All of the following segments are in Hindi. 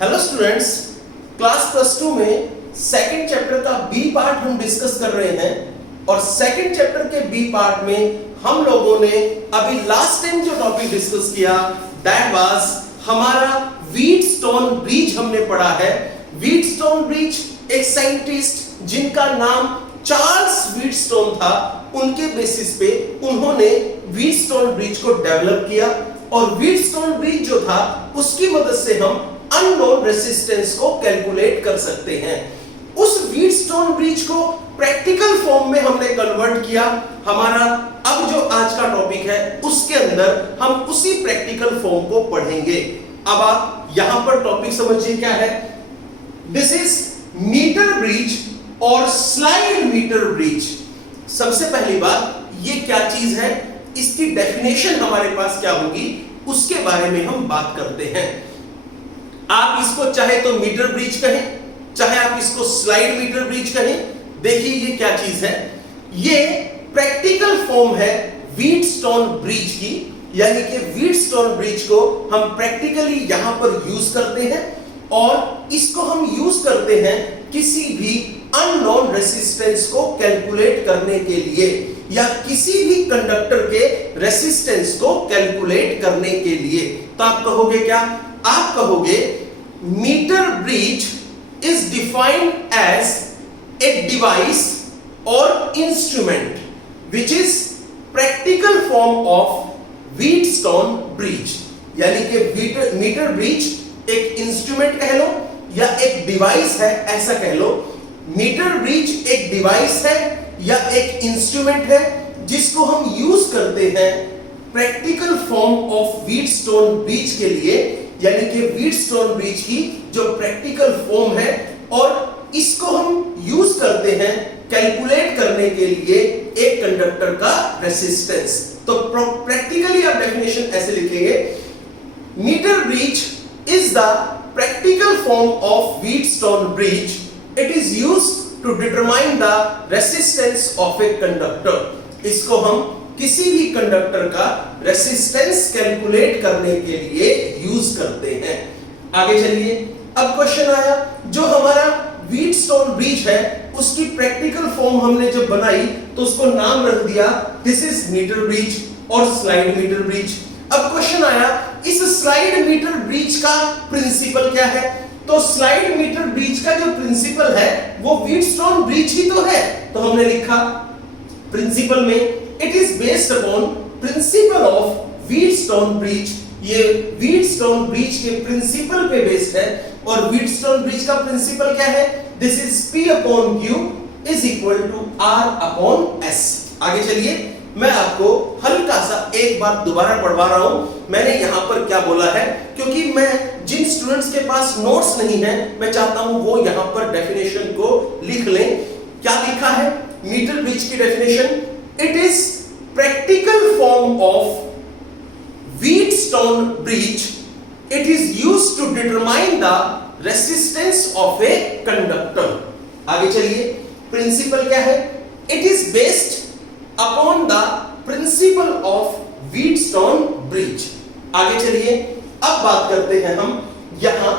हेलो स्टूडेंट्स, क्लास प्लस 2 में सेकंड चैप्टर का बी पार्ट हम डिस्कस कर रहे हैं और सेकंड चैप्टर के बी पार्ट में हम लोगों ने अभी लास्ट टाइम जो टॉपिक डिस्कस किया दैट वाज हमारा व्हीटस्टोन ब्रिज हमने पढ़ा है। व्हीटस्टोन ब्रिज एक साइंटिस्ट जिनका नाम चार्ल्स व्हीटस्टोन था, उनके बेसिस पे उन्होंने व्हीटस्टोन ब्रिज को डेवलप किया और व्हीटस्टोन ब्रिज जो था उसकी मदद से हम अननोन रेजिस्टेंस को कैलकुलेट कर सकते हैं। उस व्हीटस्टोन ब्रिज को प्रैक्टिकल फॉर्म में हमने कन्वर्ट किया। हमारा अब जो आज का टॉपिक है उसके अंदर हम उसी प्रैक्टिकल फॉर्म को पढ़ेंगे। अब आप यहां पर टॉपिक समझिए क्या है। दिस इज मीटर ब्रिज और स्लाइड मीटर ब्रिज। सबसे पहली बात ये क्या चीज है, इसकी डेफिनेशन हमारे पास क्या होगी उसके बारे में हम बात करते हैं। आप इसको चाहे तो मीटर ब्रिज कहें, चाहे आप इसको स्लाइड मीटर ब्रिज कहें। देखिए ये क्या चीज है, ये प्रैक्टिकल फॉर्म है व्हीटस्टोन ब्रिज की, यानी कि व्हीटस्टोन ब्रिज को हम प्रैक्टिकली यहां पर यूज करते हैं और इसको हम यूज करते हैं किसी भी अननोन रेजिस्टेंस को कैलकुलेट करने के लिए या किसी भी कंडक्टर के रेजिस्टेंस को कैलकुलेट करने के लिए। तो आप कहोगे क्या, आप कहोगे metre bridge is defined as a device और instrument which is practical form of Wheatstone bridge. यानी कि मीटर ब्रिज एक इंस्ट्रूमेंट कह लो या एक डिवाइस है, ऐसा कह लो। मीटर ब्रिज एक डिवाइस है या एक इंस्ट्रूमेंट है जिसको हम यूज करते हैं practical form of Wheatstone bridge के लिए, यानी कि व्हीटस्टोन ब्रिज की जो प्रैक्टिकल फॉर्म है, और इसको हम यूज करते हैं कैलकुलेट करने के लिए एक कंडक्टर का रेजिस्टेंस। तो प्रैक्टिकली आप डेफिनेशन ऐसे लिखेंगे, metre bridge is the practical form of Wheatstone bridge. It is used to determine the resistance of a conductor. इसको हम किसी भी कंडक्टर का रेजिस्टेंस कैलकुलेट करने के लिए यूज करते हैं। आगे चलिए, अब क्वेश्चन आया, जो हमारा व्हीटस्टोन ब्रिज है उसकी प्रैक्टिकल फॉर्म हमने जब बनाई तो उसको नाम रख दिया दिस इज मीटर ब्रिज और स्लाइड मीटर ब्रिज। अब क्वेश्चन आया, इस स्लाइड मीटर ब्रिज का प्रिंसिपल क्या है। तो स्लाइड मीटर ब्रिज का जो प्रिंसिपल है वो व्हीटस्टोन ब्रिज ही तो है। तो हमने लिखा प्रिंसिपल में it is based upon principle of Wheatstone bridge. ये व्हीटस्टोन ब्रिज के प्रिंसिपल पे बेस्ड है और व्हीटस्टोन ब्रिज का प्रिंसिपल क्या है, this is P upon Q is equal to R upon S। आगे चलिए, मैं आपको हल्का सा एक बार दोबारा पढ़वा रहा हूं। मैंने यहां पर क्या बोला है, क्योंकि मैं जिन स्टूडेंट्स के पास नोट्स नहीं है मैं चाहता हूं वो यहां पर डेफिनेशन को लिख लें। क्या लिखा है मीटर ब्रिज की definition, it is practical form of Wheatstone bridge, it is used to determine the resistance of a conductor. आगे चलिए, प्रिंसिपल क्या है, it is based upon the principle of Wheatstone bridge. आगे चलिए, अब बात करते हैं हम यहां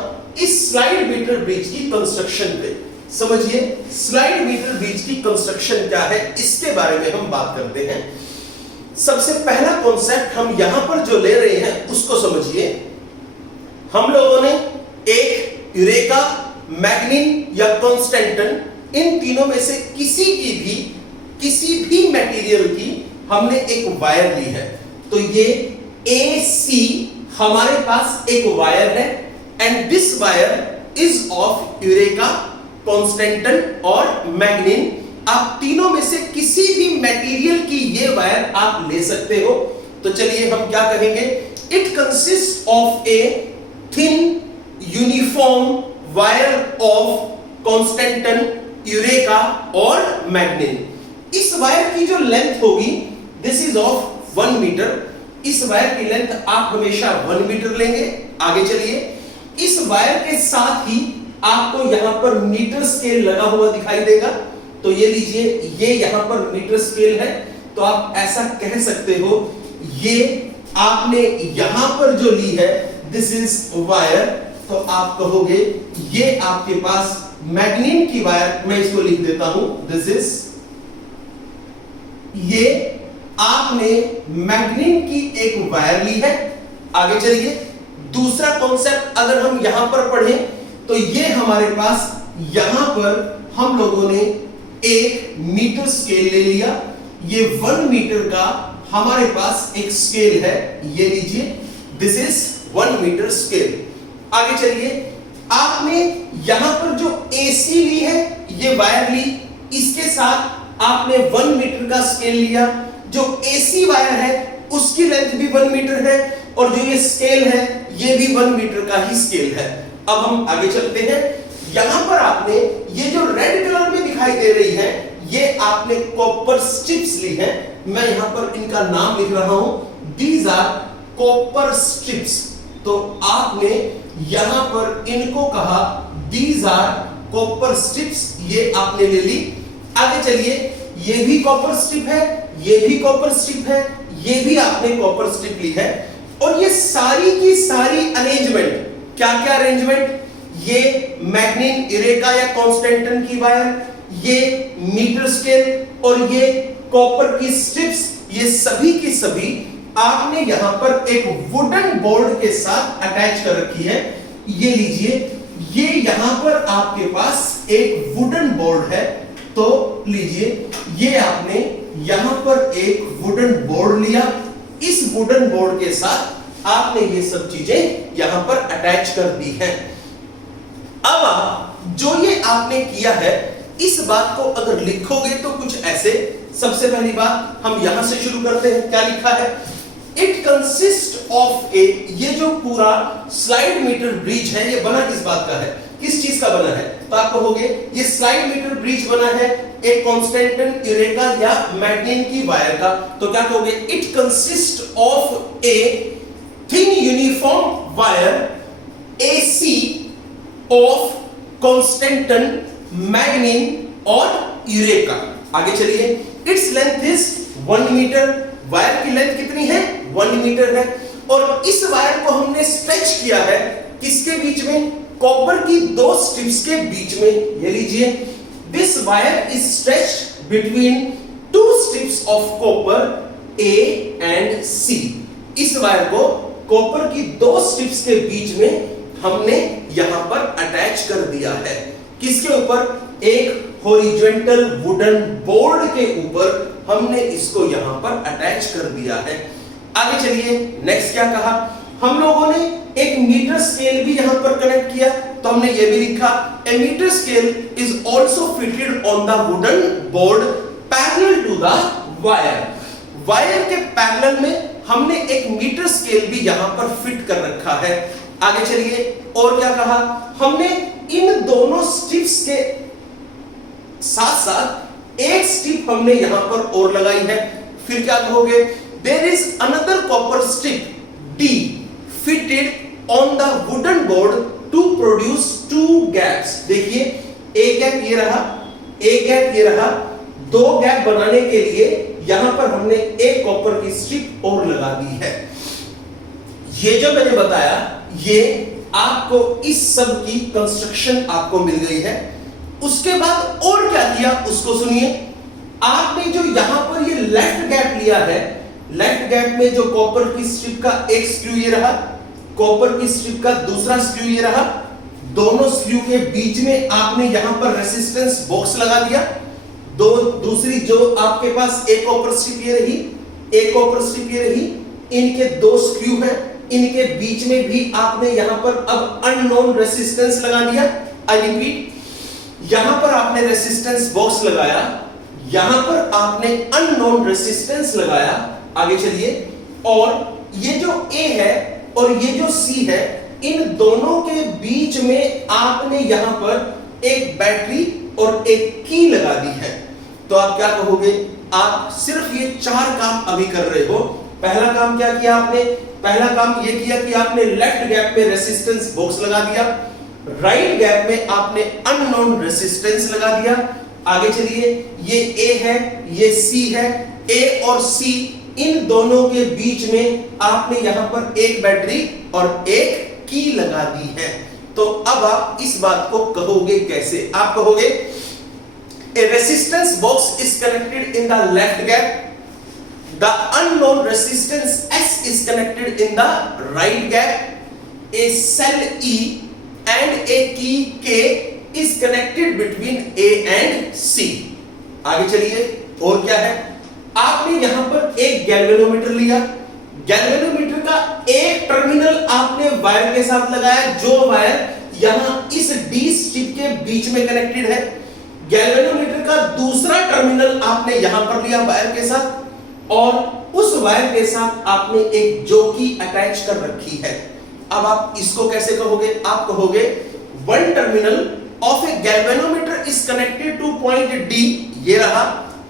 इस स्लाइड मीटर ब्रिज की कंस्ट्रक्शन पे। समझिए स्लाइड मीटर ब्रिज की कंस्ट्रक्शन क्या है, इसके बारे में हम बात करते हैं। सबसे पहला कॉन्सेप्ट हम यहां पर जो ले रहे हैं उसको समझिए। हम लोगों ने एक यूरेका, मैग्नीन या कॉन्स्टेंटन, इन तीनों में से किसी भी मटेरियल की हमने एक वायर ली है। तो ये AC हमारे पास एक वायर है and this wire is of eureka, constantan और मैग्नीन। आप तीनों में से किसी भी मटेरियल की ये वायर आप ले सकते हो। तो चलिए हम क्या कहेंगे, it consist of a thin uniform wire of constantan, eureka और मैग्नीन। इस वायर की जो लेंथ होगी दिस इज ऑफ 1 मीटर। इस वायर की लेंथ आप हमेशा 1 मीटर लेंगे। आगे चलिए, इस वायर के साथ ही आपको यहां पर मीटर स्केल लगा हुआ दिखाई देगा। तो ये लीजिए, ये यहां पर मीटर स्केल है। तो आप ऐसा कह सकते हो ये आपने यहां पर जो ली है दिस इज वायर तो आप कहोगे ये आपके पास मैग्नीन की वायर, मैं इसको लिख देता हूं, दिस इज, ये आपने मैग्नीन की एक वायर ली है। आगे चलिए, दूसरा कॉन्सेप्ट अगर हम यहां पर पढ़ें तो ये हमारे पास यहां पर हम लोगों ने एक मीटर स्केल ले लिया। ये 1 मीटर का हमारे पास एक स्केल है, ये लीजिए, दिस इज 1 मीटर स्केल। आगे चलिए, आपने यहां पर जो एसी ली है, ये वायर ली, इसके साथ आपने 1 मीटर का स्केल लिया। जो एसी वायर है उसकी लेंथ भी 1 मीटर है और जो ये स्केल है ये भी 1 मीटर का ही स्केल है। अब हम आगे चलते हैं। यहां पर आपने ये जो रेड कलर में दिखाई दे रही है, ये आपने कॉपर स्ट्रिप्स ली है। मैं यहां पर इनका नाम लिख रहा हूं, दीज आर कॉपर स्ट्रिप्स। तो आपने यहां पर इनको कहा दीज आर कॉपर स्ट्रिप्स, ये आपने ले ली। आगे चलिए, ये भी कॉपर स्ट्रिप है, ये भी कॉपर स्ट्रिप है, ये भी आपने कॉपर स्ट्रिप ली है। और ये सारी की सारी अरेंजमेंट, क्या क्या अरेंजमेंट, ये मैग्नीन इरेका या कॉन्स्टेंटन की वायर, ये मीटर स्केल और ये कॉपर की स्ट्रिप्स, ये सभी की सभी आपने यहां पर एक वुडन बोर्ड के साथ अटैच कर रखी है। ये लीजिए, ये यहां पर आपके पास एक वुडन बोर्ड है। तो लीजिए, ये आपने यहां पर एक वुडन बोर्ड लिया, इस वुडन बोर्ड के साथ आपने ये सब चीजें यहां पर अटैच कर दी है। अब आप जो ये आपने किया है, इस बात को अगर लिखोगे तो कुछ ऐसे, सबसे पहली बात हम यहां से शुरू करते हैं। क्या लिखा है? इट कंसिस्ट ऑफ ए, ये जो पूरा स्लाइड मीटर ब्रिज है, ये बना किस बात का है, किस चीज का बना है? तो आप कहोगे ये स्लाइड मीटर ब्रिज बना है एक कॉन्स्टेंटन इरेका या मैग्नीन की वायर का। तो क्या कहोगे? It consist of a thin uniform wire एसी ऑफ कॉन्स्टेंटन, मैग्नीन और यूरेका। आगे चलिए, its length is 1 metre, wire की लेंथ कितनी है? 1 मीटर है। और इस वायर को हमने स्ट्रेच किया है किसके बीच में? कॉपर की 2 स्ट्रिप्स के बीच में। ये लीजिए, this wire is stretched between 2 strips of copper A and C. इस वायर को कॉपर की 2 स्ट्रिप्स के बीच में हमने यहां पर अटैच कर दिया है। किसके ऊपर? एक हॉरिजॉन्टल वुडन बोर्ड के ऊपर हमने इसको यहां पर अटैच कर दिया है। आगे चलिए, नेक्स्ट क्या कहा? हम लोगों ने एक मीटर स्केल भी यहां पर कनेक्ट किया, तो हमने ये भी लिखा, a metre scale is also fitted on the wooden board parallel to the wire. Wire के पैरेलल में हमने एक मीटर स्केल भी यहां पर फिट कर रखा है। आगे चलिए, और क्या कहा? हमने इन दोनों स्ट्रिप्स के साथ साथ एक स्ट्रिप हमने यहां पर और लगाई है। फिर क्या कहोगे? There is another copper strip D fitted on the wooden board to produce 2 gaps. देखिए, एक गैप ये रहा, एक गैप ये रहा, 2 गैप बनाने के लिए यहां पर हमने एक कॉपर की स्ट्रिप और लगा दी है। ये जो मैंने बताया, ये आपको इस सब की कंस्ट्रक्शन आपको मिल गई है। उसके बाद और क्या किया उसको सुनिए। आपने जो यहां पर ये लेफ्ट गैप लिया है, लेफ्ट गैप में जो कॉपर की स्ट्रिप का एक स्क्रू ये रहा, कॉपर की स्ट्रिप का दूसरा स्क्रू ये रहा, दोनों स्क्रू के बीच में आपने यहां पर रेसिस्टेंस बॉक्स लगा दिया। दूसरी जो आपके पास एक कॉपर स्ट्रिप ये रही, एक कॉपर स्ट्रिप ये रही, इनके 2 स्क्रू हैं, इनके बीच में भी आपने यहां पर अब अननोन रेसिस्टेंस लगा दिया। आई रिपीट, यहां पर आपने रेसिस्टेंस बॉक्स लगाया, यहां पर आपने अननोन रेसिस्टेंस लगाया। आगे चलिए, और ये जो A है और ये जो C है, इन दोनों के बीच में आपने यहां पर एक बैटरी और एक की लगा दी है। तो आप क्या कहोगे? आप सिर्फ ये 4 काम अभी कर रहे हो। पहला काम क्या किया आपने? पहला काम ये किया कि आपने लेफ्ट गैप में रेसिस्टेंस बॉक्स लगा दिया, राइट गैप में आपने अननोन रेसिस्टेंस लगा दिया। आगे चलिए, ये A है, ये C है, A और C इन दोनों के बीच में आपने यहां पर एक बैटरी और एक की लगा दी है। तो अब आप इस बात को कहोगे कैसे? आप कहोगे a resistance box is connected in the left gap, the unknown resistance S is connected in the right gap, a cell E and a key K is connected between A and C. आगे चलिए, और क्या है? आपने यहां पर एक गैल्वेनोमीटर लिया, गैल्वेनोमीटर का एक टर्मिनल आपने वायर के साथ लगाया, जो वायर यहां इस डी स्ट्रिप के बीच में कनेक्टेड है। गैल्वेनोमीटर का दूसरा टर्मिनल आपने यहां पर लिया वायर के साथ, और उस वायर के साथ आपने एक जोकी अटैच कर रखी है। अब आप इसको कैसे कहोगे? आप कहोगे one terminal of a galvanometer is connected to point D, ये रहा,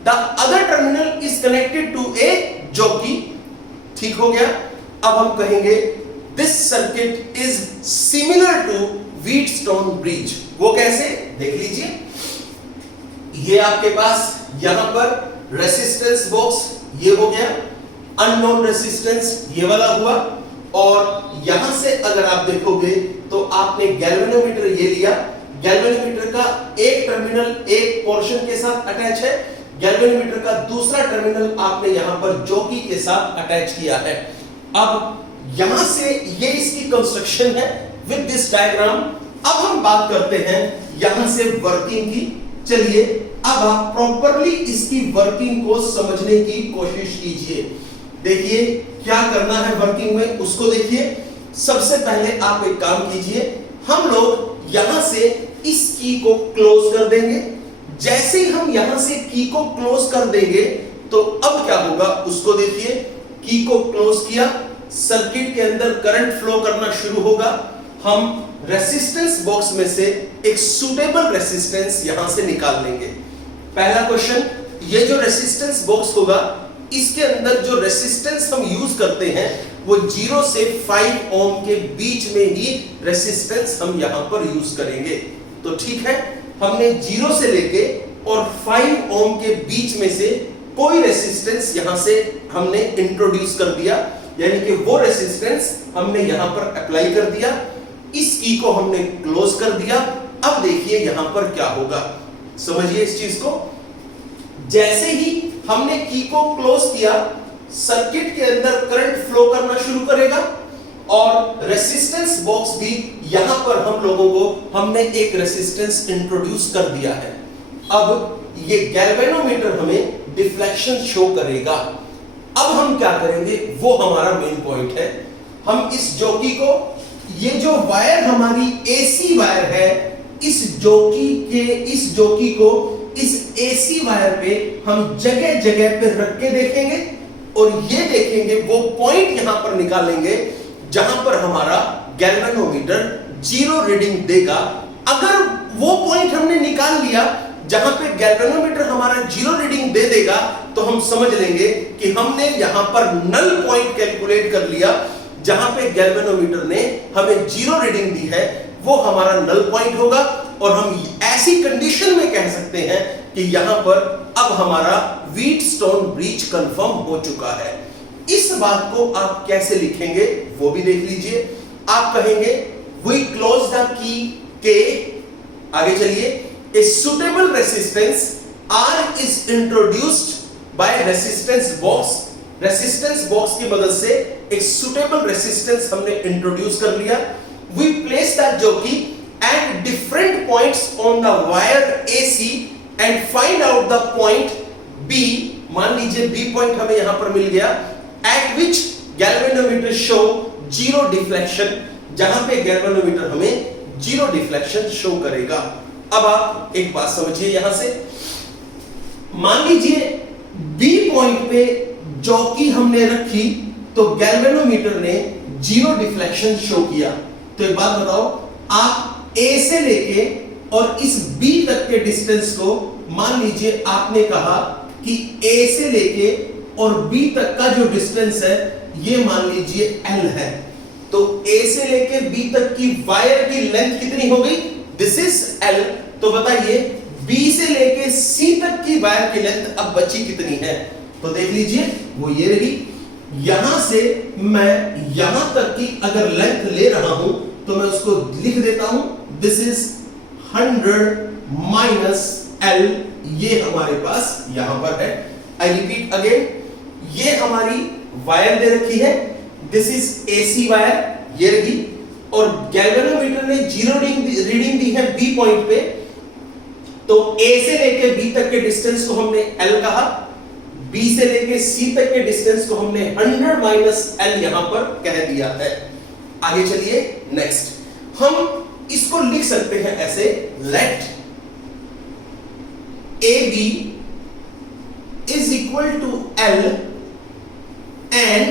the other terminal is connected to a jockey. ठीक हो गया। अब हम कहेंगे this circuit is similar to Wheatstone bridge. वो कैसे? देख लीजिए, ये आपके पास यहां पर रेसिस्टेंस बॉक्स ये हो गया, अननोन रेसिस्टेंस ये वाला हुआ, और यहां से अगर आप देखोगे तो आपने गैल्वेनोमीटर ये लिया, गैल्वेनोमीटर का एक टर्मिनल एक पोर्शन के साथ अटैच है, गैल्वेनोमीटर का दूसरा टर्मिनल आपने यहां पर जोकी के साथ अटैच किया है। अब यहां से ये इसकी कंस्ट्रक्शन है विद दिस डायग्राम। अब हम बात करते हैं यहां से वर्किंग की। चलिए अब आप प्रॉपरली इसकी वर्किंग को समझने की कोशिश कीजिए। देखिए क्या करना है वर्किंग में, उसको देखिए। सबसे पहले आप एक काम कीजिए, हम लोग यहां से इस की को क्लोज कर देंगे। जैसे ही हम यहां से की को क्लोज कर देंगे तो अब क्या होगा उसको देखिए। की को क्लोज किया, सर्किट के अंदर करंट फ्लो करना शुरू होगा। हम रेसिस्टेंस बॉक्स में से एक सुटेबल रेसिस्टेंस यहां से निकाल लेंगे। पहला क्वेश्चन, ये जो रेसिस्टेंस बॉक्स होगा इसके अंदर जो रेसिस्टेंस हम यूज करते हैं वो 0 से 5 ओम के बीच में ही रेसिस्टेंस हम यहां पर यूज करेंगे। तो ठीक है, हमने 0 से लेके और 5 ओम के बीच में से कोई रेसिस्टेंस यहां से हमने इंट्रोड्यूस कर दिया, यानी कि वो रेसिस्टेंस हमने यहां पर अप्लाई कर दिया। इस की को हमने क्लोज कर दिया। अब देखिए यहां पर क्या होगा, समझिए इस चीज को। जैसे ही हमने की को क्लोज किया, सर्किट के अंदर करंट फ्लो करना शुरू करेगा, और रेसिस्टेंस बॉक्स भी यहां पर हम लोगों को हमने एक रेसिस्टेंस इंट्रोड्यूस कर दिया है। अब ये गैल्वेनोमीटर हमें डिफ्लेक्शन शो करेगा। अब हम क्या करेंगे, वो हमारा मेन पॉइंट है। हम इस जोकी को, ये जो वायर हमारी एसी वायर है, इस जोकी को इस एसी वायर पे हम जगह जगह पे रख के देखेंगे, और ये देखेंगे वो पॉइंट यहां पर निकालेंगे जहां पर हमारा गैल्वेनोमीटर 0 रीडिंग देगा। अगर वो पॉइंट हमने निकाल लिया जहां पे गैल्वेनोमीटर हमारा 0 रीडिंग दे देगा, तो हम समझ लेंगे कि हमने यहां पर नल पॉइंट कैलकुलेट कर लिया। जहां पे गैल्वेनोमीटर ने हमें 0 रीडिंग दी है वो हमारा नल पॉइंट होगा, और हम ऐसी कंडीशन में कह सकते हैं कि यहां पर अब हमारा व्हीटस्टोन ब्रिज कंफर्म हो चुका है। इस बात को आप कैसे लिखेंगे वो भी देख लीजिए। आप कहेंगे वी क्लोज द की के, आगे चलिए, a suitable resistance R is introduced by resistance box. Resistance box की मदद से एक सुटेबल रेसिस्टेंस हमने इंट्रोड्यूस कर लिया। वी प्लेस द जोकी at different points on the wire AC and find out the point B। मान लीजिए B पॉइंट हमें यहां पर मिल गया, at which galvanometer show 0 deflection, जहां पे गैल्वेनोमीटर हमें 0 डिफ्लेक्शन शो करेगा। अब आप एक बात समझिए यहां से, मान लीजिए B पॉइंट पे जोकी हमने रखी तो गैल्वेनोमीटर ने 0 डिफ्लेक्शन शो किया। तो एक बात बताओ, आप A से लेके और इस B तक के डिस्टेंस को, मान लीजिए आपने कहा कि A से लेके और B तक का जो डिस्टेंस है ये मान लीजिए L है, तो A से लेके B तक की वायर की लेंथ कितनी हो गई, दिस इज L। तो बताइए B से लेके C तक की वायर की लेंथ अब बची कितनी है, तो देख लीजिए वो ये रही। यहां से मैं यहां तक की अगर लेंथ ले रहा हूं तो मैं उसको लिख देता हूं, दिस इज 100 माइनस L, ये हमारे पास यहां पर है। आई रिपीट अगेन, ये हमारी वायर दे रखी है, दिस इज AC वायर, ये रही, और गैल्वेनोमीटर ने 0 रीडिंग दी है B पॉइंट पे, तो A से लेके B तक के डिस्टेंस को हमने L कहा, B से लेके C तक के डिस्टेंस को हमने 100 माइनस L यहां पर कह दिया है। आगे चलिए नेक्स्ट, हम इसको लिख सकते हैं ऐसे, late AB is equal to L and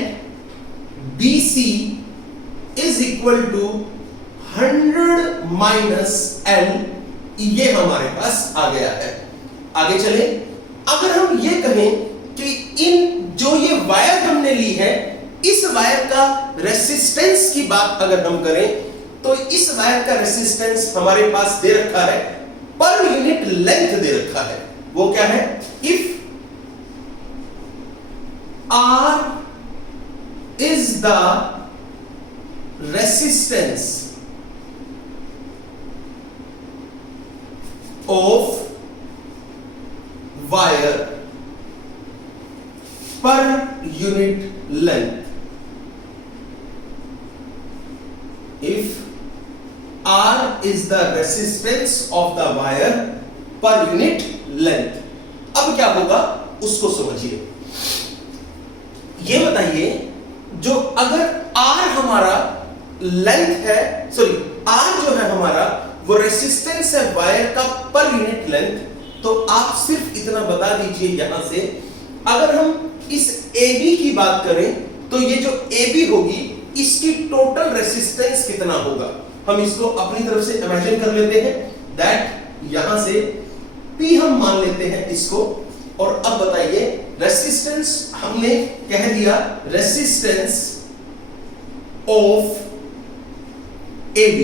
BC is equal to 100 minus L, ये हमारे पास आ गया है। आगे चले, अगर हम ये कहें कि इन जो ये वायर हमने ली है, इस वायर का रेसिस्टेंस की बात अगर हम करें, तो इस वायर का रेसिस्टेंस हमारे पास दे रखा है, पर यूनिट लेंथ दे रखा है। वो क्या है? If R is the resistance of wire per unit length, if R is the resistance of the wire per unit length, अब क्या होगा उसको समझिए। ये बताइए, जो अगर R हमारा लेंथ है, सॉरी R जो है हमारा वो रेसिस्टेंस है वायर का पर यूनिट लेंथ, तो आप सिर्फ इतना बता दीजिए यहां से, अगर हम इस AB की बात करें, तो ये जो AB होगी इसकी टोटल रेसिस्टेंस कितना होगा, हम इसको अपनी तरफ से इमेजिन कर लेते हैं, दैट यहां से P हम मान लेते हैं इसको, और अब बताइए रेसिस्टेंस हमने कह दिया, रेसिस्टेंस ऑफ AB,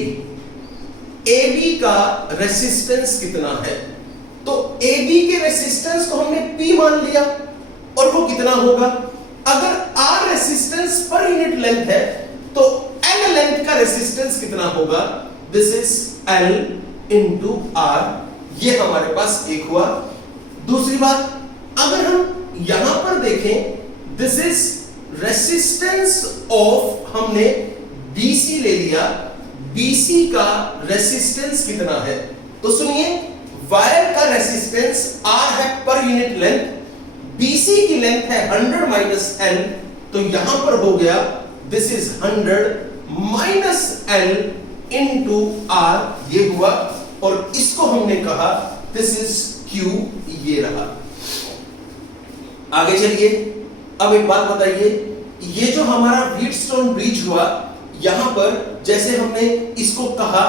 AB का रेसिस्टेंस कितना है, तो AB के रेसिस्टेंस को हमने P मान लिया, और वो कितना होगा, अगर R resistance per unit length है, तो L लेंथ का रेसिस्टेंस कितना होगा, this is L into R, ये हमारे पास एक हुआ। दूसरी बात, अगर हम यहां पर देखें, दिस इज रेसिस्टेंस ऑफ, हमने BC ले लिया, BC का रेसिस्टेंस कितना है, तो सुनिए, वायर का रेसिस्टेंस R है पर यूनिट लेंथ, BC की लेंथ है 100 माइनस L, तो यहां पर हो गया this is 100 minus L into R, ये हुआ, और इसको हमने कहा दिस इज Q, ये रहा। आगे चलिए, अब एक बात बताइए, ये जो हमारा व्हीटस्टोन ब्रिज हुआ, यहां पर जैसे हमने इसको कहा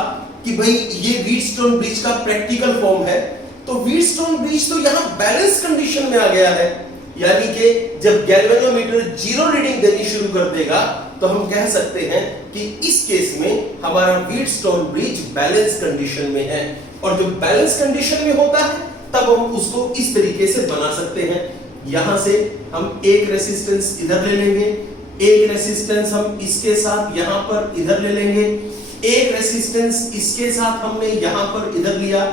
कि भाई ये व्हीटस्टोन ब्रिज का प्रैक्टिकल फॉर्म है, तो व्हीटस्टोन ब्रिज तो यहां बैलेंस कंडीशन में आ गया है, यानी कि जब गैल्वेनोमीटर 0 रीडिंग देनी शुरू कर देगा, तो हम कह सकते हैं कि इस केस में हमारा व्हीटस्टोन ब्रिज बैलेंस कंडीशन में है, और जब बैलेंस कंडीशन में होता है तब हम उसको इस तरीके से बना सकते हैं, यहां से हम एक रेसिस्टेंस इधर ले लेंगे, एक रेसिस्टेंस हम इसके साथ यहां पर इधर ले लेंगे, एक रेसिस्टेंस इसके साथ हमने यहां पर इधर लिया,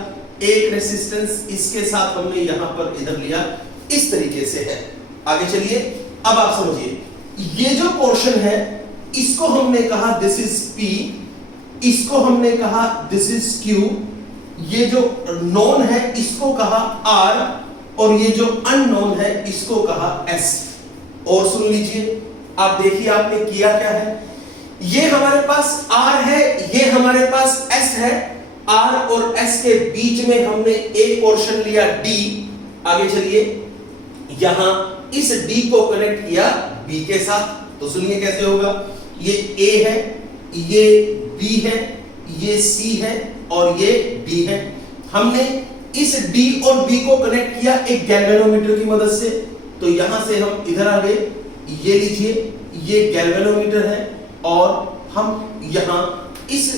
एक रेसिस्टेंस इसके साथ हमने यहां पर इधर लिया, इस तरीके से है। आगे चलिए, अब आप समझिए, ये जो पोर्शन है इसको हमने कहा दिस इज P, इसको हमने कहा दिस इज Q, ये जो नोन है इसको कहा R, और ये जो अननोन है इसको कहा S। और सुन लीजिए, आप देखिए आपने किया क्या है, ये हमारे पास R है, ये हमारे पास S है, R और S के बीच में हमने एक पोर्शन लिया D। आगे चलिए, यहां इस D को कनेक्ट किया B के साथ, तो सुनिए कैसे होगा, ये A है, ये B है, ये C है, और ये D है। हमने इस D और B को कनेक्ट किया एक गैल्वेनोमीटर की मदद से, तो यहां से हम इधर आ गए, ये लीजिए, ये गैल्वेनोमीटर है, और हम यहां इस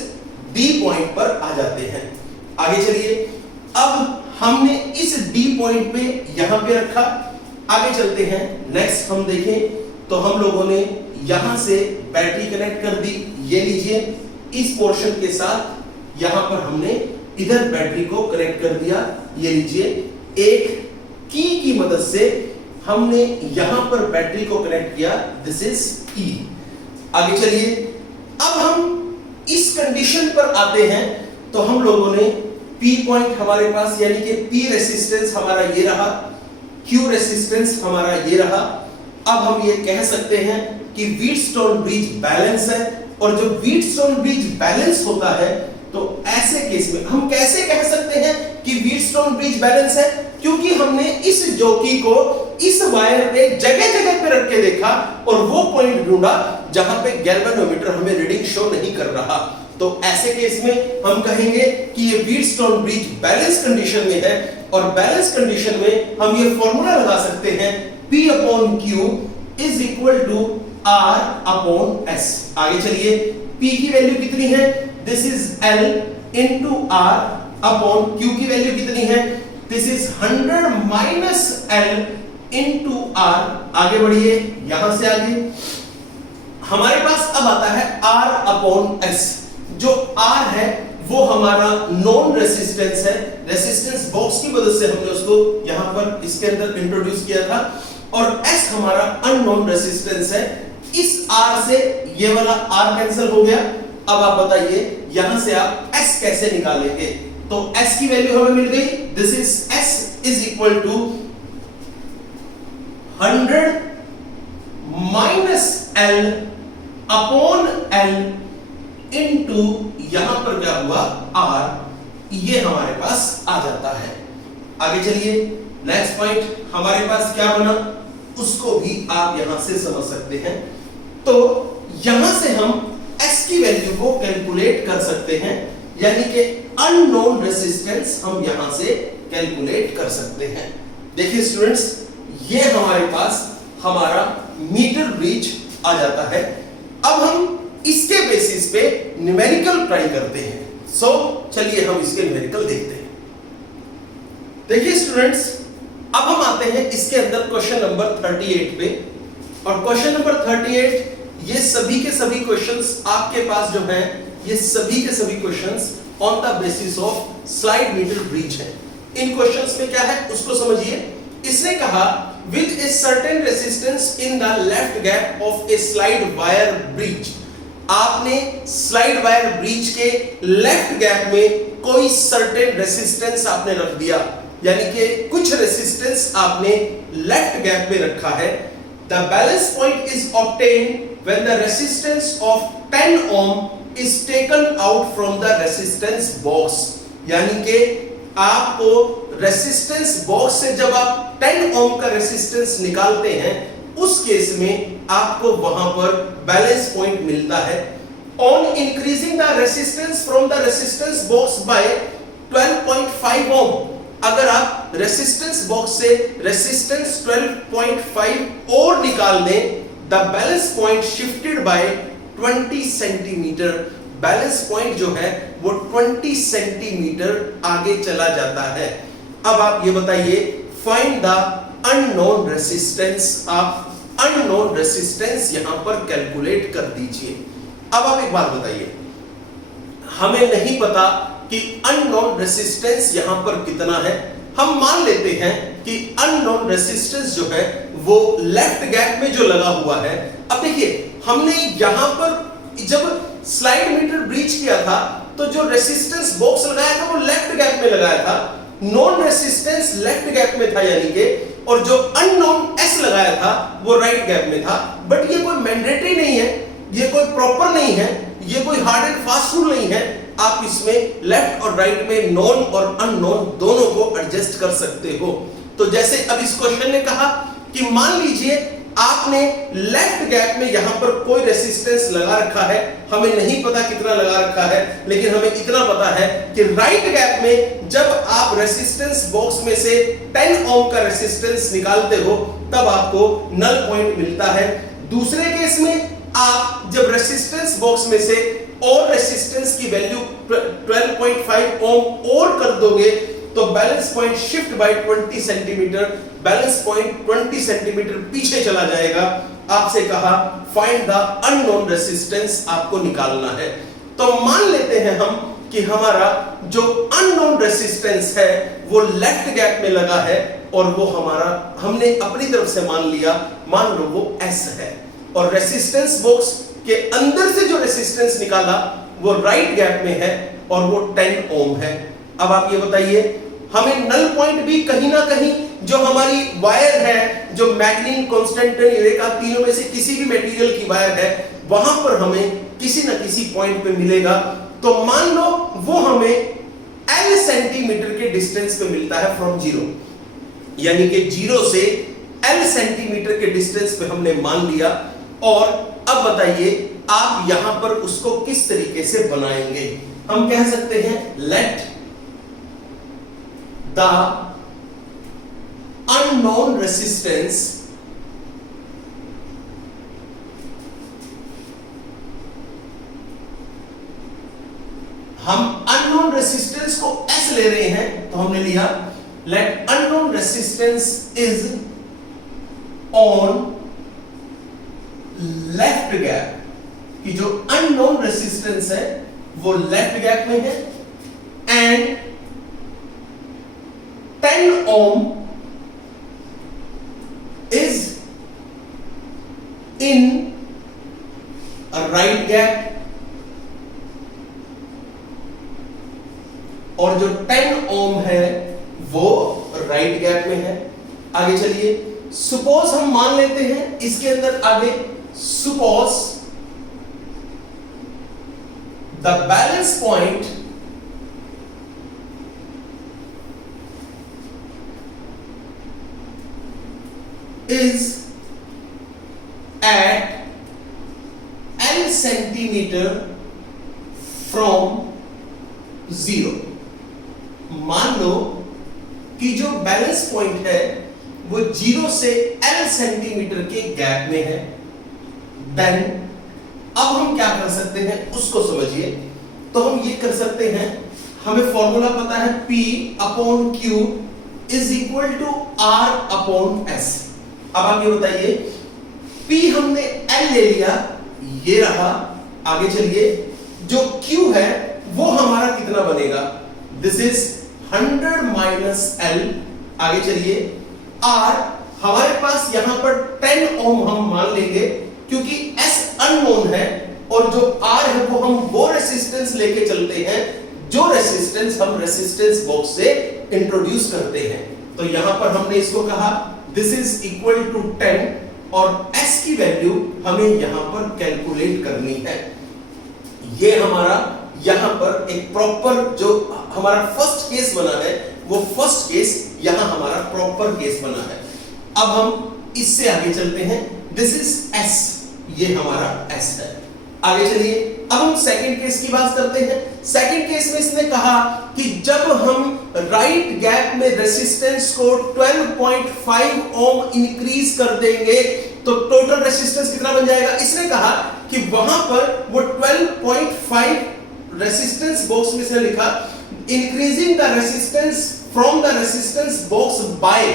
D पॉइंट पर आ जाते हैं। आगे चलिए, अब हमने इस D पॉइंट पे यहां पे रखा, आगे चलते हैं, नेक्स्ट हम देखें तो हम लोगों ने यहां से बैटरी कनेक्ट कर दी, ये लीजिए, इस पोर्शन के साथ यहां पर हमने इधर बैटरी को कनेक्ट कर दिया। ये लीजिए, एक की मदद से हमने यहां पर बैटरी को कनेक्ट किया। दिस इज ई। आगे चलिए, अब हम इस कंडीशन पर आते हैं। तो हम लोगों ने P पॉइंट हमारे पास यानी कि P रेसिस्टेंस हमारा ये रहा, Q रेसिस्टेंस हमारा ये रहा। अब हम ये कह सकते हैं कि व्हीटस्टोन ब्रिज बैलेंस है, और जब व्हीटस्टोन ब्रिज बैलेंस होता है तो ऐसे केस में हम कैसे कह सकते हैं कि व्हीटस्टोन ब्रिज बैलेंस है? क्योंकि हमने इस जॉकी को इस वायर पे जगह जगह पे रख के देखा और वो पॉइंट ढूंढा जहां पे गैल्वेनोमीटर हमें रीडिंग शो नहीं कर रहा। तो ऐसे केस में हम कहेंगे कि ये व्हीटस्टोन ब्रिज बैलेंस कंडीशन में है, और बैलेंस कंडीशन में हम ये फॉर्मूला लगा सकते हैं P upon Q is equal to R upon S। आगे चलिए, P की वैल्यू कितनी है? This is L into R upon Q की वैल्यू कितनी है? This is 100 minus L into R। आगे बढ़िए, यहां से आगे हमारे पास अब आता है R अपॉन S। जो R है वो हमारा नॉन रेसिस्टेंस है, रेसिस्टेंस बॉक्स की मदद से हमने उसको यहां पर इसके अंदर इंट्रोड्यूस किया था, और S हमारा अननोन रेसिस्टेंस है। इस R से ये वाला R कैंसिल हो गया। अब आप बताइए यहां से आप S कैसे निकालेंगे? तो S की वैल्यू हमें मिल गई। This is S is equal to 100 minus L upon L into यहां पर क्या हुआ R, ये हमारे पास आ जाता है। आगे चलिए, नेक्स्ट पॉइंट हमारे पास क्या बना उसको भी आप यहां से समझ सकते हैं। तो यहां से हम S की वैल्यू को कैलकुलेट कर सकते हैं, यानी कि अननोन रेसिस्टेंस हम यहां से कैलकुलेट कर सकते हैं। देखिए स्टूडेंट्स, ये हमारे पास हमारा मीटर ब्रिज आ जाता है। अब हम इसके बेसिस पे न्यूमेरिकल ट्राई करते हैं। सो चलिए हम इसके न्यूमेरिकल देखते हैं। देखिए स्टूडेंट्स, अब हम आते हैं इसके अंदर क्वेश्चन नंबर 38 पे, और क्वेश्चन नंबर 38 ये सभी के सभी क्वेश्चंस आपके पास जो हैं, ये सभी के सभी questions on the basis of slide metre bridge है। इन क्वेश्चंस में क्या है उसको समझिए। इसने कहा with a certain resistance in the left gap of A slide wire bridge. आपने स्लाइड वायर ब्रिज के लेफ्ट गैप में कोई सर्टेन रेसिस्टेंस आपने रख दिया, यानी कि कुछ रेसिस्टेंस आपने लेफ्ट गैप में रखा है। The balance point is obtained when the resistance of 10 ohm is taken out from the resistance box. यानी कि आपको रेसिस्टेंस बॉक्स से जब आप 10 ओम का रेसिस्टेंस निकालते हैं, उस केस में आपको वहां पर बैलेंस पॉइंट मिलता है। On increasing the resistance from the resistance box by 12.5 ohm, अगर आप रेसिस्टेंस बॉक्स से रेसिस्टेंस 12.5 और निकाल दें, the balance point shifted by 20 centimetre. Balance point जो है वो 20 सेंटीमीटर आगे चला जाता है। अब आप ये बताइए, फाइंड द अननोन रेसिस्टेंस। आप अननोन रेसिस्टेंस यहां पर कैलकुलेट कर दीजिए। अब आप एक बात बताइए, हमें नहीं पता कि अननोन रेसिस्टेंस यहां पर कितना है। हम मान लेते हैं कि अननोन रेसिस्टेंस जो है वो लेफ्ट गैप में जो लगा हुआ है। अब देखिए, हमने यहां पर जब स्लाइड मीटर ब्रिज किया था तो जो रेसिस्टेंस बॉक्स लगाया था वो लेफ्ट गैप में लगाया था, नॉन रेसिस्टेंस लेफ्ट गैप में था यानी कि, और जो अननोन एस लगाया था वो राइट गैप में था। बट ये कोई मैंडेटरी नहीं है, ये कोई प्रॉपर नहीं है, ये कोई हार्ड एंड फास्ट रूल नहीं है। आप इसमें लेफ्ट और राइट में नॉन और अननोन दोनों को एडजस्ट कर सकते हो। तो जैसे अब इस क्वेश्चन ने कहा कि मान लीजिए आपने लेफ्ट गैप में यहां पर कोई रेसिस्टेंस लगा रखा है, हमें नहीं पता कितना लगा रखा है, लेकिन हमें इतना पता है कि राइट गैप में जब आप रेसिस्टेंस बॉक्स में से 10 ओम का रेसिस्टेंस निकालते हो तब आपको नल पॉइंट मिलता है। दूसरे केस में आप जब रेसिस्टेंस बॉक्स में से और रेसिस्टेंस की वैल्यू 12.5 ओम और कर दोगे तो balance point shift by 20 centimetre, balance point 20 centimetre पीछे चला जाएगा। आपसे कहा फाइंड द अननोन रेसिस्टेंस आपको निकालना है। तो मान लेते हैं हम कि हमारा जो अननोन रेसिस्टेंस है वो लेफ्ट गैप में लगा है और वो हमारा हमने अपनी तरफ से मान लिया, मान लो वो S है, और रेसिस्टेंस बॉक्स के अंदर से जो रेसिस्टेंस निकाला वो राइट गैप में है और वो 10 ओम है। अब आप ये बताइए, हमें नल पॉइंट भी कहीं ना कहीं जो हमारी वायर है, जो मैग्नीन, कांस्टेंटिन, यूरेका, तीनों में से किसी भी मटेरियल की वायर है, वहां पर हमें किसी ना किसी पॉइंट पे मिलेगा। तो मान लो वो हमें L सेंटीमीटर के डिस्टेंस पे मिलता है फ्रॉम जीरो, यानी कि जीरो से L सेंटीमीटर के डिस्टेंस पे हमने मान लिया। और अब बताइए आप यहां पर उसको किस तरीके से बनाएंगे। हम कह सकते हैं लेट द अननोन रेसिस्टेंस हम अननोन रेसिस्टेंस को S ले रहे हैं, तो हमने लिया let unknown resistance is on left gap, कि जो अननोन रेसिस्टेंस है वो लेफ्ट गैप में है, and 10 ohm is in right gap, और जो 10 ओम है वो राइट गैप में है। आगे चलिए, सपोज हम मान लेते हैं इसके अंदर आगे, suppose the balance point is at L centimetre from zero. मान लो कि जो बैलेंस पॉइंट है वो जीरो से L सेंटीमीटर के गैप में है। देन अब हम क्या कर सकते हैं उसको समझिए। तो हम ये कर सकते हैं, हमें फॉर्मूला पता है P upon Q is equal to R upon S। अब आप ये बताइए, P हमने L ले लिया, ये रहा। आगे चलिए, जो Q है वो हमारा कितना बनेगा, दिस इज 100 माइनस L। आगे चलिए, R हमारे पास यहां पर 10 ओम हम मान लेंगे क्योंकि S अननोन है, और जो R है वो हम वो रेसिस्टेंस लेके चलते हैं जो रेसिस्टेंस हम रेसिस्टेंस बॉक्स से इंट्रोड्यूस करते हैं। तो यहां पर हमने इसको कहा दिस इज इक्वल टू 10, और S की वैल्यू हमें यहां पर कैलकुलेट करनी है। ये हमारा यहां पर एक प्रॉपर जो हमारा फर्स्ट केस बना है, वो फर्स्ट केस यहां हमारा प्रॉपर केस बना है। अब हम इससे आगे चलते हैं, दिस इज S, ये हमारा S है। आगे चलिए, अब हम सेकंड केस की बात करते हैं। सेकंड केस में इसने कहा कि जब हम राइट गैप में रेसिस्टेंस को 12.5 ओम इंक्रीज कर देंगे तो टोटल रेसिस्टेंस कितना बन जाएगा। इसने कहा कि वहां पर वो 12.5 रेसिस्टेंस बॉक्स में से लिखा increasing the resistance from the resistance box by,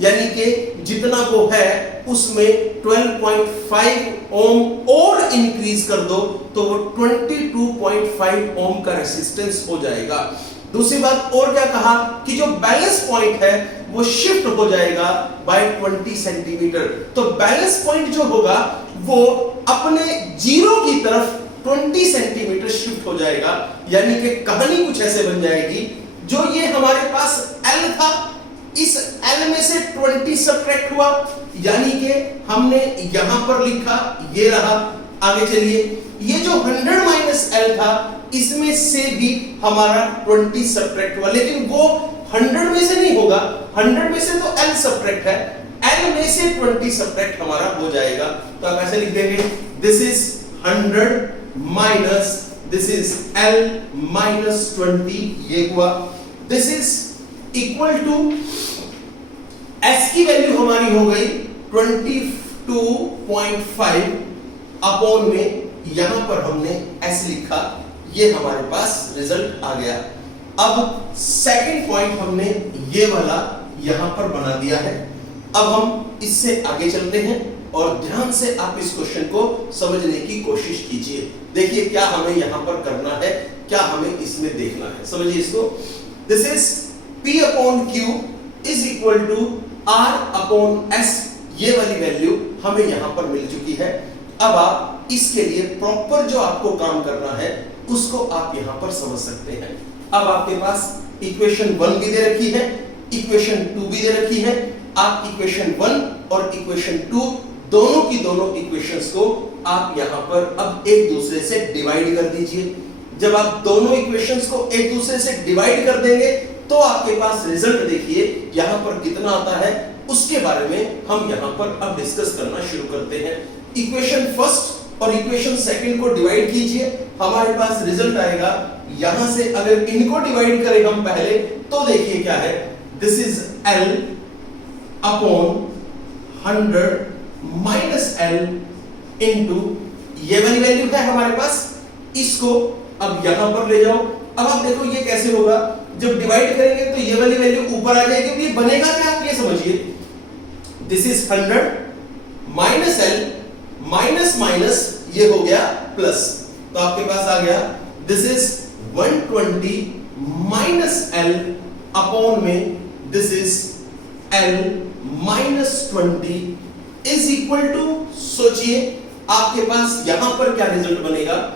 यानी कि जितना वो है उसमें 12.5 ओम और इंक्रीज कर दो तो वो 22.5 ओम का रेसिस्टेंस हो जाएगा। दूसरी बात और क्या कहा कि जो बैलेंस पॉइंट है वो शिफ्ट हो जाएगा बाय 20 सेंटीमीटर। तो बैलेंस पॉइंट जो होगा वो अपने जीरो की तरफ 20 सेंटीमीटर शिफ्ट हो जाएगा, यानी कि कहानी कुछ ऐसे बन जाएगी, जो ये हमारे पास L था, इस L में से 20 सब्ट्रैक्ट हुआ, यानी कि हमने यहां पर लिखा, ये रहा। आगे चलिए, ये जो 100 माइनस L था इसमें से भी हमारा 20 सब्ट्रैक्ट हुआ, लेकिन वो 100 में से नहीं होगा, 100 में से तो L सब्ट्रैक्ट है, L में से 20 सब्ट्रैक्ट हमारा हो जाएगा। तो आप ऐसे लिख देंगे this is 100 minus this is L minus 20, ये हुआ। This is equal to S की वैल्यू हमारी हो गई 22.5 अपॉन में यहां पर हमने S लिखा, ये हमारे पास रिजल्ट आ गया। अब सेकंड पॉइंट हमने ये वाला यहां पर बना दिया है। अब हम इससे आगे चलते हैं। और ध्यान से आप इस क्वेश्चन को समझने की कोशिश कीजिए। देखिए क्या हमें यहां पर करना है, क्या हमें इसमें देखना है, समझिए इसको। This is P upon Q is equal to R upon S, ये वाली वैल्यू हमें यहां पर मिल चुकी है। अब आप इसके लिए प्रॉपर जो आपको काम करना है उसको आप यहां पर समझ सकते हैं। अब आपके पास इक्वेशन 1 भी दे रखी है, इक्वेशन 2 भी दे रखी है। आप इक्वेशन 1 और इक्वेशन 2 दोनों की दोनों इक्वेशंस को आप यहां पर अब एक दूसरे से डिवाइड कर दीजिए। जब आप दोनों इक्वेशंस को एक दूसरे से डिवाइड कर देंगे तो आपके पास रिजल्ट देखिए यहां पर कितना आता है, उसके बारे में हम यहां पर अब डिस्कस करना शुरू करते हैं। इक्वेशन फर्स्ट और इक्वेशन सेकंड को डिवाइड कीजिए, हमारे पास रिजल्ट आएगा यहां से। अगर इनको डिवाइड करें हम पहले तो देखिए क्या है, this is L upon 100 minus L into ये वाली वैल्यू है हमारे पास, इसको अब यहां पर ले जाओ। अब आप देखो ये कैसे होगा, जब डिवाइड करेंगे तो ये वाली वैल्यू ऊपर आ जाएगी, ये बनेगा क्या आप ये समझिए। This is 100 minus L minus minus ये हो गया प्लस, तो आपके पास आ गया this is 120 minus L upon में this is L minus 20 is equal to, सोचिए आपके पास यहां पर क्या रिजल्ट बनेगा।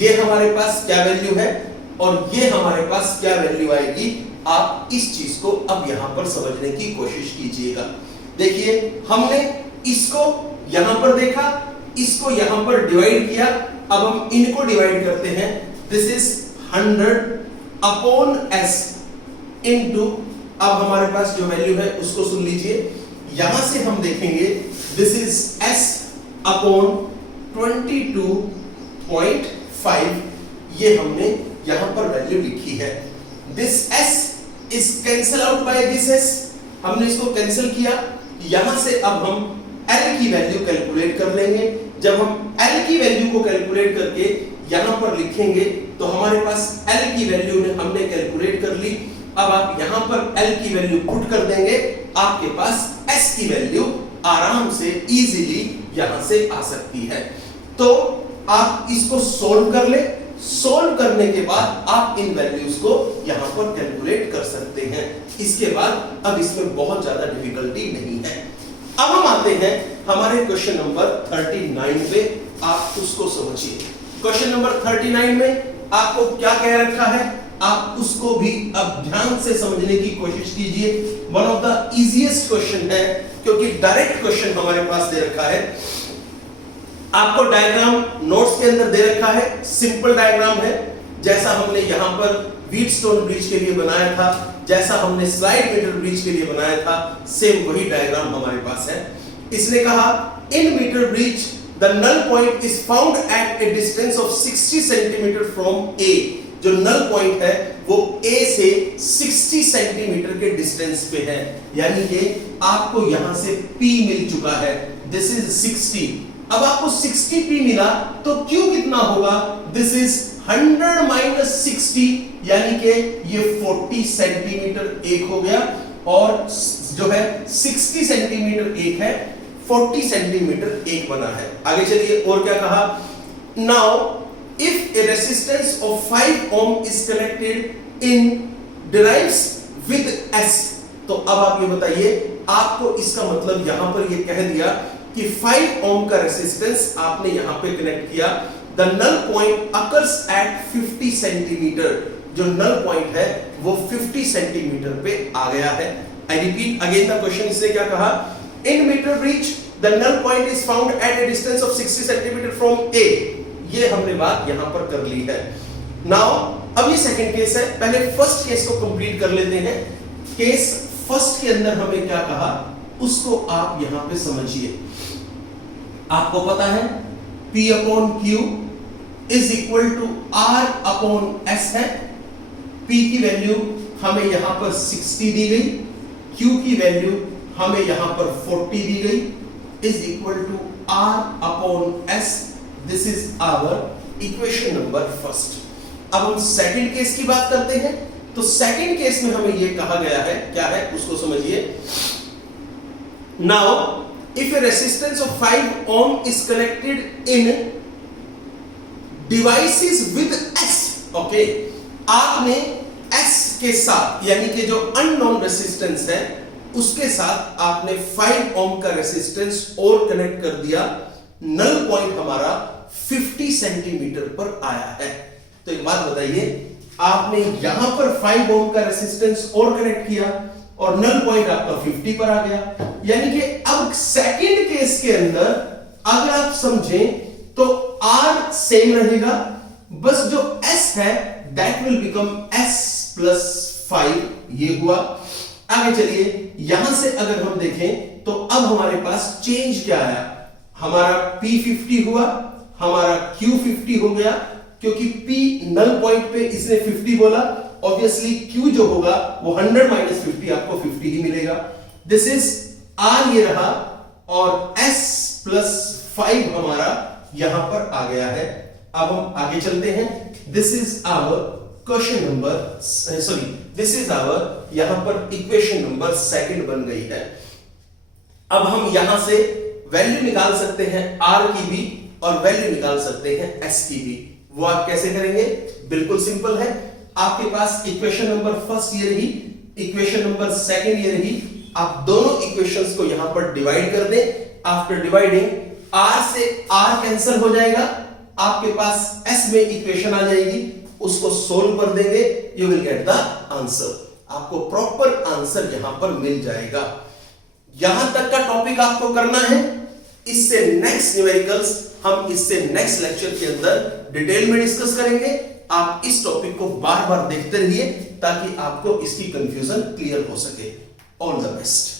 ये हमारे पास क्या वैल्यू है और ये हमारे पास क्या वैल्यू आएगी। आप इस चीज को अब यहां पर समझने की कोशिश कीजिएगा। देखिए हमने इसको यहां पर देखा, इसको यहां पर डिवाइड किया, अब हम इनको डिवाइड करते हैं। This is 100 upon S into, अब हमारे पास जो वैल्यू है उसको सुन लीजिए, यहां से हम देखेंगे दिस इज S अपॉन 22.5, ये हमने यहां पर वैल्यू लिखी है। This S is cancel out by this S, हमने इसको कैंसिल किया। यहां से अब हम L की वैल्यू कैलकुलेट कर लेंगे। जब हम L की वैल्यू को कैलकुलेट करके यहां पर लिखेंगे तो हमारे पास L की वैल्यू ने हमने कैलकुलेट कर ली। अब आप यहां पर L की वैल्यू पुट कर देंगे, आपके पास S की वैल्यू आराम से इजीली यहां से आ सकती है। तो आप इसको सोल्व कर ले, सोल्व करने के बाद आप इन वैल्यूज को यहां पर कैलकुलेट कर सकते हैं। इसके बाद अब इसमें बहुत ज्यादा डिफिकल्टी नहीं है। अब हम आते हैं हमारे क्वेश्चन नंबर 39 पे, आप उसको समझिए। क्वेश्चन नंबर 39 में आपको क्या कह रखा है, आप उसको भी अब ध्यान से समझने की कोशिश कीजिए। One of the easiest question है क्योंकि डायरेक्ट क्वेश्चन हमारे पास दे रखा है। आपको डायग्राम नोट्स के अंदर दे रखा है, सिंपल डायग्राम है, जैसा हमने यहां पर व्हीटस्टोन ब्रिज के लिए बनाया था, जैसा हमने स्लाइड मीटर ब्रिज के लिए बनाया था, सेम वही डायग्राम हमारे पास है। इसने कहा in metre bridge the null point is found at a distance of 60 centimetre from A. जो नल पॉइंट है वो A से 60 सेंटीमीटर के डिस्टेंस पे है, यानी कि आपको यहां से P मिल चुका है, दिस इज 60। अब आपको 60 P मिला तो Q कितना होगा, दिस इज 100 माइनस 60, यानी कि ये 40 सेंटीमीटर एक हो गया, और जो है 60 सेंटीमीटर एक है, 40 सेंटीमीटर एक बना है। आगे चलिए और क्या कहा, now if a resistance of 5 ohm is connected in derives with S, तो अब आप ये बताइए, आपको इसका मतलब यहां पर ये कह दिया कि 5 ohm का रेसिस्टेंस आपने यहां पे कनेक्ट किया। The null point occurs at 50 centimetre, जो नल पॉइंट है वो 50 सेंटीमीटर पे आ गया है। I repeat again the question, इसने क्या कहा, in meter bridge the null point is found at a distance of 60 centimetre from A। ये हमने बात यहां पर कर ली है। नाउ अब ये सेकंड केस है, पहले फर्स्ट केस को कंप्लीट कर लेते हैं। केस फर्स्ट के अंदर हमें क्या कहा उसको आप यहां पे समझिए। आपको पता है P upon Q is equal to R upon S है। P की वैल्यू हमें यहां पर 60 दी गई, Q की वैल्यू हमें यहां पर 40 दी गई, is equal to R upon S। This is our equation number first. अब हम सेकंड केस की बात करते हैं। तो सेकंड केस में हमें यह कहा गया है, क्या है उसको समझिए। Now if a resistance of 5 ohm is connected in devices with S, okay, आपने S के साथ यानी कि जो अननोन रेसिस्टेंस है उसके साथ आपने 5 ओम का रेसिस्टेंस और कनेक्ट कर दिया, नल पॉइंट हमारा 50 सेंटीमीटर पर आया है। तो एक बात बताइए, आपने यहां पर 5 ओम का रेसिस्टेंस और कनेक्ट किया और नल पॉइंट आपका 50 पर आ गया, यानी कि अब सेकंड केस के अंदर अगर आप समझें तो R सेम रहेगा, बस जो S है that will become S plus 5, ये हुआ। आगे चलिए, यहां से अगर हम देखें तो अब हमारे पास चेंज क्या आया, हमारा P50 हुआ, हमारा Q50 हो गया, क्योंकि P नल पॉइंट पे इसने 50 बोला, ऑब्वियसली Q जो होगा वो 100 माइनस 50 आपको 50 ही मिलेगा। दिस इज R ये रहा और S प्लस 5 हमारा यहां पर आ गया है। अब हम आगे चलते हैं। This is our question number, sorry this is our यहां पर इक्वेशन नंबर 2 बन गई है। अब हम यहां से वैल्यू निकाल सकते हैं R की भी और वैल्यू निकाल सकते हैं S की भी। वो आप कैसे करेंगे? बिल्कुल सिंपल है, आपके पास इक्वेशन नंबर 1 ये रही, इक्वेशन नंबर 2 ये रही, आप दोनों इक्वेशंस को यहां पर डिवाइड कर दें। आफ्टर डिवाइडिंग R से R कैंसिल हो जाएगा, आपके पास S में इक्वेशन आ जाएगी, उसको सोल्व कर देंगे, you will get the answer. आपको प्रॉपर आंसर यहां पर मिल जाएगा। यहां तक का टॉपिक आपको करना है, इससे नेक्स्ट न्यूमेरिकल्स हम इससे नेक्स्ट लेक्चर के अंदर डिटेल में डिस्कस करेंगे। आप इस टॉपिक को बार बार देखते रहिए ताकि आपको इसकी कंफ्यूजन क्लियर हो सके। All the best.